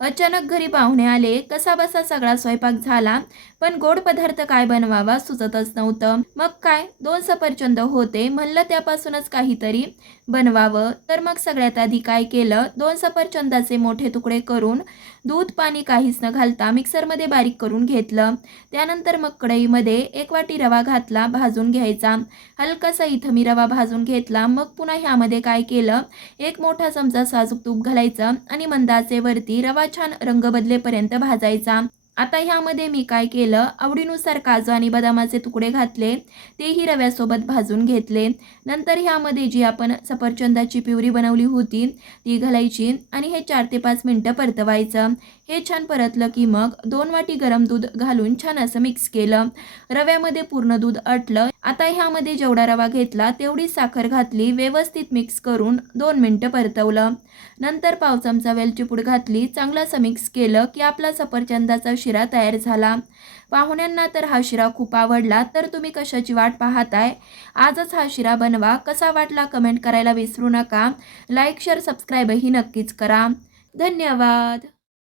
अचानक घरी पाहुणे आले, कसा बसा सगळा स्वयंपाक झाला, पण गोड पदार्थ काय बनवावा सुचतच नव्हतं. मग काय, 2 सफरचंद होते, म्हणलं त्यापासूनच काहीतरी बनवावं. तर मग सगळ्यात आधी काय केलं, 2 सफरचंदाचे मोठे तुकडे करून दूध पाणी काहीच न घालता मिक्सरमध्ये बारीक करून घेतलं. त्यानंतर मग कढईमध्ये 1 वाटी रवा घातला, भाजून घ्यायचा. हलकासा इथं मी रवा भाजून घेतला. मग पुन्हा ह्यामध्ये काय केलं, 1 मोठा चमचा साजूक तूप घालायचं आणि मंद आचेवरती रवा छान रंग बदलेपर्यंत भाजायचा. आता ह्यामध्ये मी काय केलं, आवडीनुसार काजू आणि बदामाचे तुकडे घातले, तेही रव्यासोबत भाजून घेतले. नंतर ह्यामध्ये जी आपण सफरचंदाची प्युरी बनवली होती ती घालायची आणि हे 4 ते 5 मिनटं परतवायचं. हे छान परतलं की मग 2 वाटी गरम दूध घालून छान असं मिक्स केलं. रव्यामध्ये पूर्ण दूध अटलं. आता ह्यामध्ये जेवढा रवा घेतला तेवढी साखर घातली, व्यवस्थित मिक्स करून 2 मिनटं परतवलं. नंतर पाव चमचा वेलची पूड घातली, चांगलं असं मिक्स केलं की आपला सफरचंदाचा शिरा तयार झाला. पाहुण्यांना तर हा शिरा खूप आवडला. तर तुम्ही कशाची वाट पाहताय, आजच हा शिरा बनवा. कसा वाटला कमेंट करायला विसरू नका. लाईक शेअर सबस्क्राईबही नक्कीच करा. धन्यवाद.